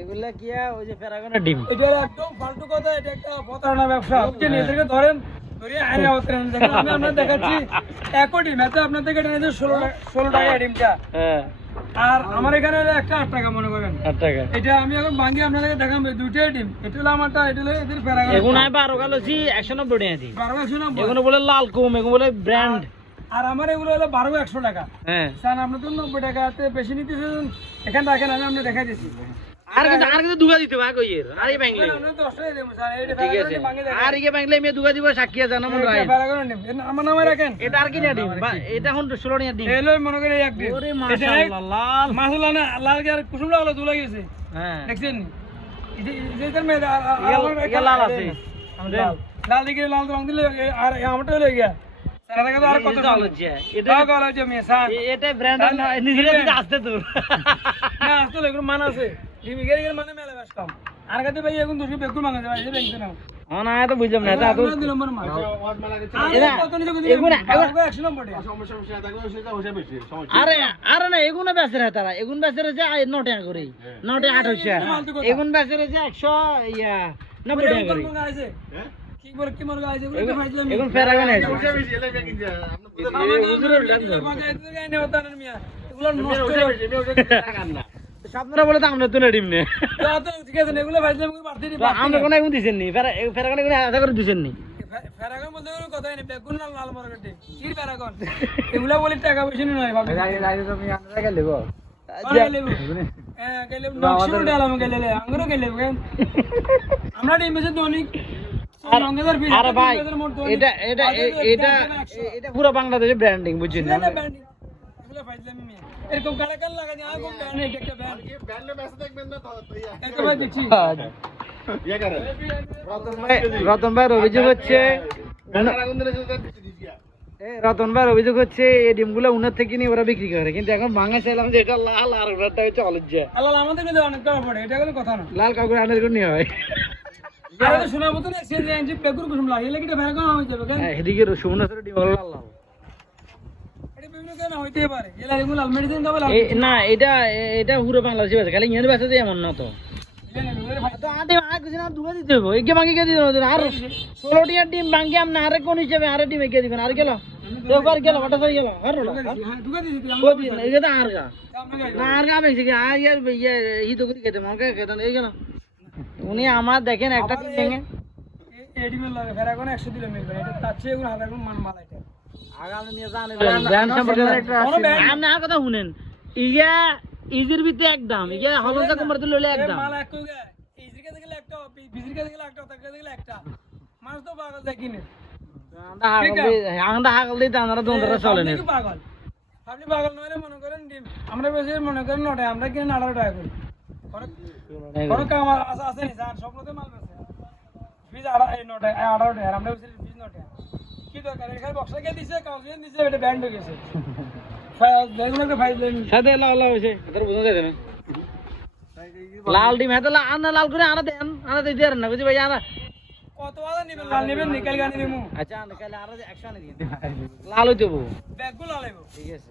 এগুলা কি ওই যে প্যারাগনের ডিম? এটা একদম ফালতু কথা, এটা একটা প্রতারণা ব্যবসা। আপনি নিজেকে ধরেন, ধরে আইনে অবতরণ দেখেন। আমি আপনাদের দেখাচ্ছি একই ডিম, এত আপনার থেকে এটা নিয়েছে 16 টাকা ডিমটা। হ্যাঁ, আর আমার এখানে হলো একটা 8 টাকা মনে করেন। 8 টাকা। এটা আমি এখন ভাঙি আপনাদেরকে দেখাবো, দুইটাই ডিম। এটা হলো আমারটা, এটা হলো এদের প্যারাগন। এগুলো আমি 12 গালছি 190 টাকা দি। 1290। এগুলো বলে লাল কুম, এগুলো বলে ব্র্যান্ড। আর আমার এগুলো হলো 1200 টাকা। হ্যাঁ, স্যার আপনি তো 90 টাকাতে বেশি নিতেছেন, এখানে রাখেন, আমি আপনাকে দেখাই দিচ্ছি। আর কিন্তু দুগা দিতে হবে কইয়ের। আর এই ব্যাংলে আমরা 10 টাকা দেবো স্যার, এই ঠিক আছে। আর এই ব্যাংলে আমি দুগা দিব, সাক্ষী আছে না মনে রাখেন। প্যারাগনের ডিম আমার নামে রাখেন। এটা আর কি না ডিম? এটা এখন 16 টাকা ডিম। এলো মনে করে এক ডিম। ওরে মাশাআল্লাহ, লাল মাশাআল্লাহ না, লাল কি আর কুসুম লাল দুলা গেছে। হ্যাঁ, দেখছেন নি? এই মে ইয়া লাল আছে। লাল দিকে লাল রং দিলে আর আমারটা হলো গিয়া। স্যার দেখা তো আর কত এটা হচ্ছে এটা কল হচ্ছে মে স্যার। এটা ব্র্যান্ড না, নিজের দিকে আসতে তোর। না আসলে এগুলো মান আছে। ডিম গের মানে মেলা বেশ কম। আর কাতে ভাই এখন 200 বেকুল মাংস ভাই, এই ব্যাংকে নাও। না তো বুঝলাম না, তা তো দিল মন মান। এরা এগুনা এগুলো 100 নম্বর টাকা। আরে আরে না, এগুনা বেচে রে তারা। এগুন বেচে রে যে 9 টাকা করে, 9 টাকা 28 এগুন বেচে রে যে 190 টাকা করে। কি বলে কি মরগা আছে এগুলো ফাইজলাম। এগুন প্যারাগন আছে। এগুলো নষ্ট হয়ে আপনারা বলে তো আমরা তো না ডিম নে। ঠিক আছে, এগুলো ফাইজলাম বাড়তি দিই। আমরা কোনো এখন দিছেন নি, প্যারাগন এগুলো আধা করে দিছেন নি। প্যারাগন বলতে কোনো কথাই নেই, বেগুন লাল লাল মরগটে কি প্যারাগন এগুলো বলি টাকা পয়সা নয় ভাবি। তুমি আমরা গেলে গো হ্যাঁ গেলে নকশা ডালাম গেলে আঙ্গুরো গেলে আমরা ডিম বেশি দৈনিক। আরে ভাই এটা এটা এটা এটা পুরো বাংলাদেশের ব্র্যান্ডিং, বুঝছেন না? এগুলো ফাইজলাম আমি এরকম কালা কালা লাগা যায়, আগুন ব্যান্ড, এটা একটা ব্যান্ড। ব্যান্ডে মেসেজ দেখবেন না তো এটা ভাই দেখছি। ইয়া করে রতন ভাই অভিযোগ হচ্ছে, রতন ভাই অভিযোগ হচ্ছে এই ডিমগুলো উনার থেকে নিয়ে ওরা বিক্রি করে, কিন্তু এখন ভাঙা চাইলাম যে এটা লাল আর ওটা হচ্ছে অলজ্জা। আল্লাহ আমাদের কিন্তু অনেক টাকা পড়ে, এটা কোনো কথা না। লাল কাকুর আনের করে নিয়ে হয়। আরে তো শোনা মতো এক্সচেঞ্জ এনজি পেকুর কুসুম লাগে, এলে কি এটা ভেরাকন হয়ে যাবে কেন? হ্যাঁ, এদিকে সুমনাসের ডিম হলো লাল লাল। এটা বিভিন্ন কেন হইতে পারে, এলা এগুলো লাল মেডিসিন খাবে লাল। না, এটা এটা পুরো বাংলাদেশে আছে, খালি ইয়ার বেচা যায় এমন না তো। তো আটে আর কিছু না, দুগা দিতে হবে। একে ভাঙি কে দিবেন? আর 16 টাকার ডিম ভাঙি আপনি আরে কোন হিসাবে আরে ডিম কে দিবেন? আর গেল তো আর গেল ওটা তো গেল আর ওটা হ্যাঁ দুগা দিছি কই দিন এই যে আর গা না আর গা বেশি গা ইয়ার ই তো করে খেতে মন কে খেতে এই গেল। উনি আমার দেখেন একটা ডিম ভেঙে এডিমেল লাগে ভেরাকন 100 দিলে মিলবে, এটা তার চেয়ে কোনো হাজার গুণ মান মাল এটা। আগামী নিয়ে জানেন ব্র্যান্ড সম্পর্কে আপনি আর কথা শুনেন। ইয়া ইজির ভিতরে একদম, ইয়া হলদা কুমার দিলে হলো একদম মাল এক কইগা ইজির কাছে গেলে একটা, বিজির কাছে গেলে একটা, তার কাছে গেলে একটা। মানুষ তো পাগল যায় কিনে। আমরা হাগল দিই আমরা দোনরা চলে না। পাগল আপনি পাগল নইলে মনে করেন ডিম আমরা বেশি মনে করেন 9 টাকা, আমরা কিনে 18 টাকা করি। কোন কাম আছে নি জান, স্বপ্নতে মাল বেচে ফিজ 9 টাকা 18 টাকা, আর আমরা বেশি ফিজ 9 টাকা। কি দরকার এখানে বক্সা কে দিছে, কাউকে দিছে, এটা ব্যান্ড হয়ে গেছে। বেগুন একটা ফাইল লেন সাথে লাল হইছে, এটার বুঝা যায় না। লাল ডিম হাতে আনা লাল করে আনা দেন, আনা দিতে পারেন না বুঝি ভাই। আনা কত আদা নেবেন? লাল নেবেন নিকাল গানি নেবো। আচ্ছা কালে আর 100 আনি দিন, লাল হইতে বউ ব্যাগগুলো লাল হইবো। ঠিক আছে।